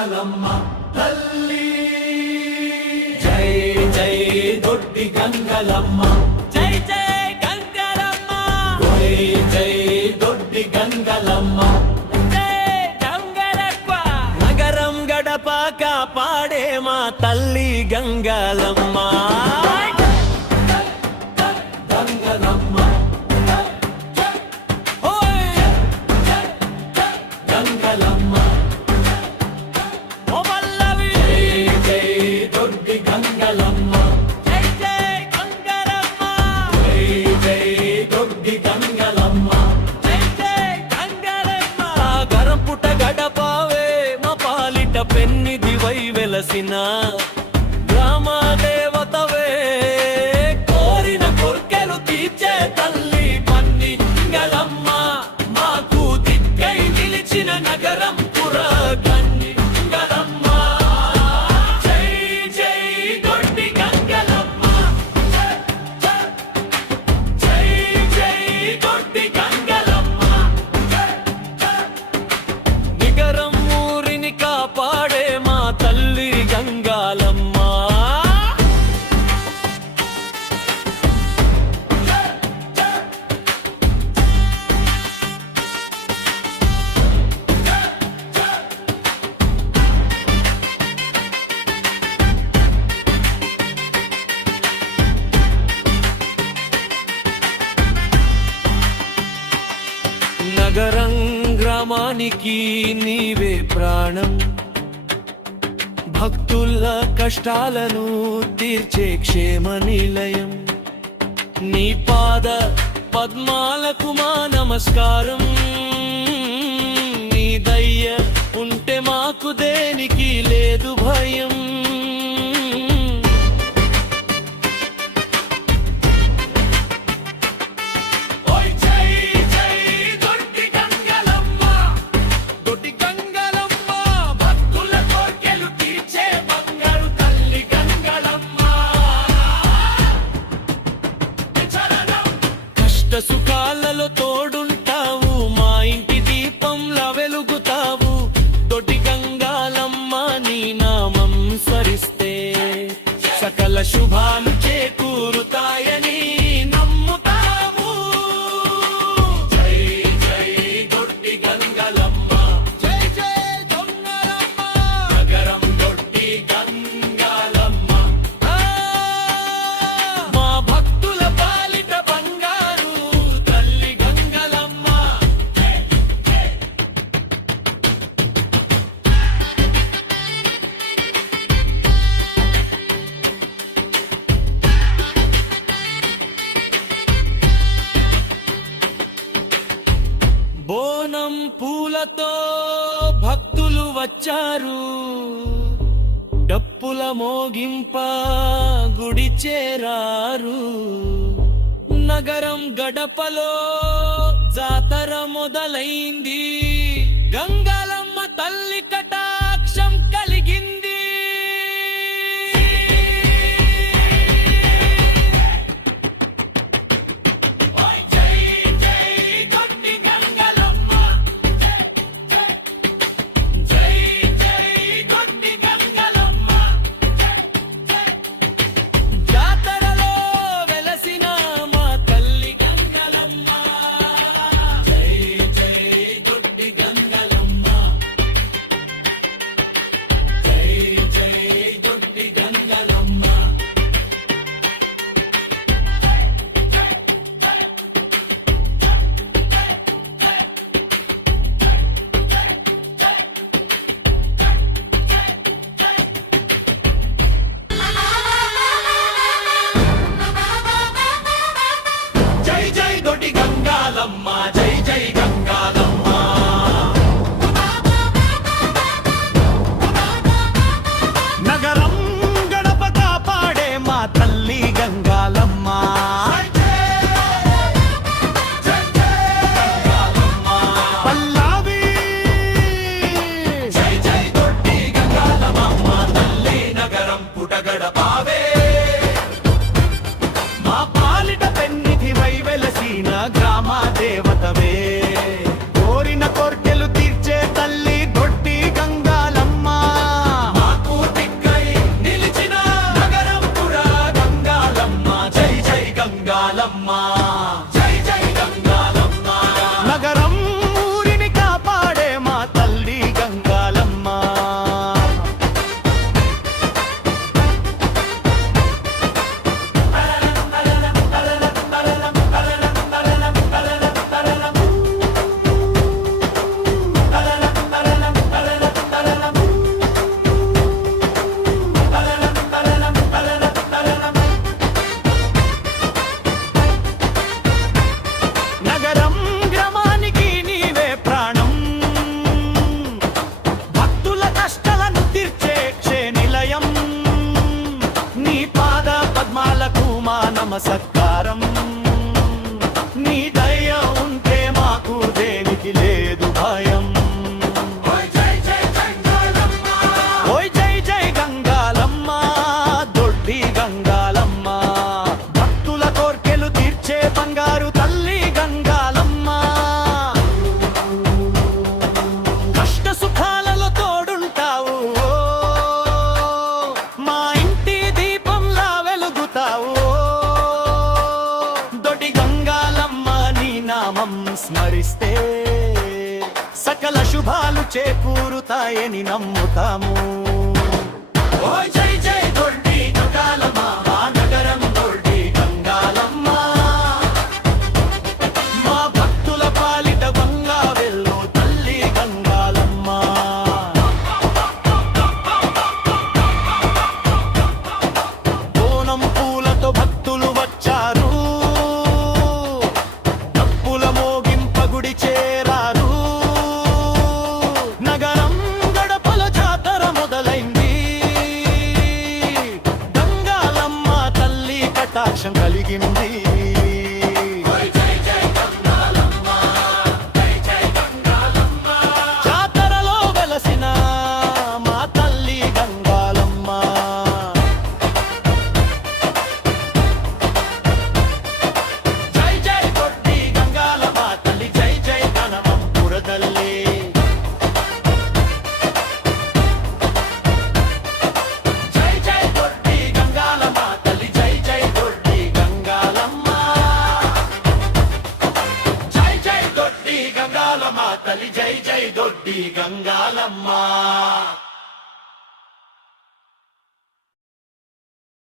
గంగలమ్మ తల్లి జై జై దొడ్డి గంగలమ్మ జై జై గంగలమ్మ జై జై దొడ్డి గంగలమ్మ జై గంగలక్క నగరం గడప కాపాడే మా తల్లి గంగలమ్మ పెన్నిదివై వెలసిన గ్రామ దేవతవే కోరిన కోర్కెలు తీర్చే తల్లి పన్ని గంగలమ్మ మాకు దిక్కై నిలిచిన నగరం పురా గంగలమ్మ జై జై దొడ్డి గంగలమ్మ జై జై దొడ్డి గంగలమ్మ నిగరం ఊరిని కాపాడే మా తల్లి గంగాలమ్మ నగరం గ్రామానికి నీవే ప్రాణం భక్తుల కష్టాలను తీర్చే క్షేమ నిలయం నీ పాద పద్మాలకు మా నమస్కారం నీ దయ్య ఉంటే మాకు దేనికి లేదు భయం సుఖాలలో తోడుంటావు మా ఇంటి దీపంలా వెలుగుతావు దొడ్డి గంగాలమ్మ నీ నామం స్మరిస్తే సకల శుభాలు చేకూరుతాయని నమ్ముతావు జై జై దొడ్డి గంగలమ్మ జై జై గంగలమ్మ నగరం దొడ్డి గంగాలమ్మ మా భక్తుల పాలిట బంగారు తల్లి గంగలమ్మ బోనం పూలతో భక్తులు వచ్చారు డప్పుల మోగింప గుడి చేరారు నగరం గడపలో జాతర మొదలైంది గంగాలమ్మ తల్లి కటాక్షం కలిగింది నామం స్మరిస్తే సకల శుభాలు చేకూరుతాయని నమ్ముతాము. ఓయ్ జై జై దొడ్డి గంగాలమ్మ మా నగరం దొడ్డి గంగాలమ్మ మా భక్తుల పాలిట బంగా వెళ్ళు తల్లి గంగాలమ్మ. బోనం పూలతో భక్తులు వచ్చారు, డప్పుల మోగింప గుడి చేరారు. నగరం గడపల జాతర మొదలైంది, గంగాలమ్మ తల్లి కటాక్షం కలిగింది. ఓయ్ జై జై గంగాలమ్మ జై జై గంగాలమ్మ జాతరలో వెలసిన మా తల్లి గంగాలమ్మ. జై జై దొడ్డి గంగాలమ్మ తల్లి, జై జై ధనమం పురదల్లి. జై జై దొడ్డి గంగాలమ్మ తల్లి, జై జై దొడ్డి గంగాలమ్మ. జై జై దొడ్డి గంగాలమ్మ తల్లి, జై జై దొడ్డి గంగాలమ్మ.